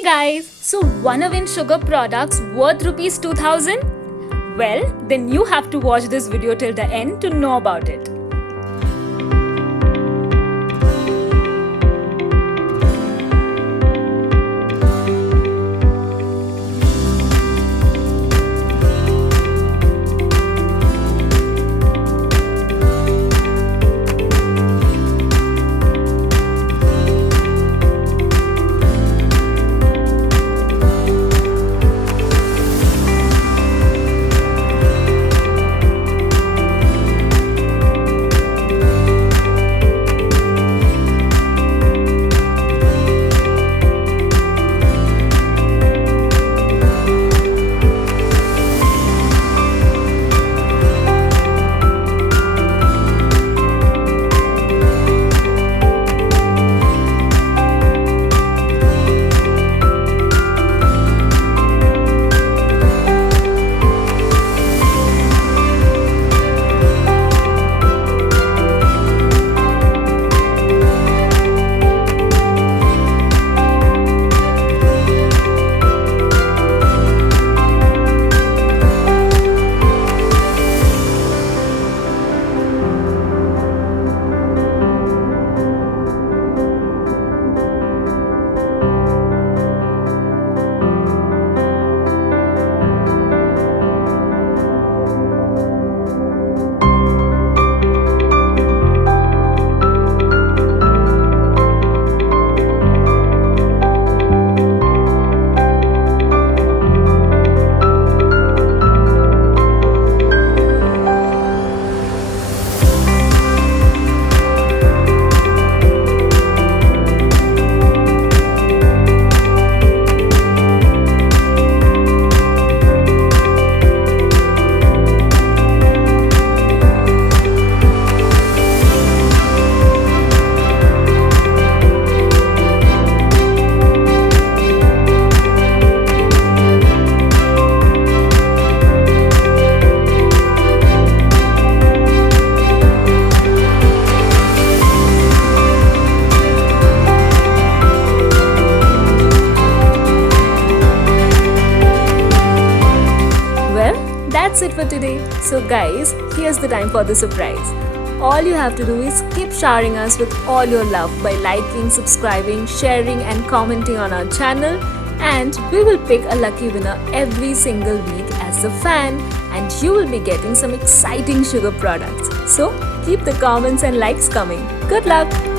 Hey guys, so wanna win sugar products worth rupees 2000? Well, then you have to watch this video till the end to know about it. That's it for today. So guys, here's the time for the surprise. All you have to do is keep showering us with all your love by liking, subscribing, sharing and commenting on our channel, and we will pick a lucky winner every single week as a fan, and you will be getting some exciting sugar products. So keep the comments and likes coming. Good luck!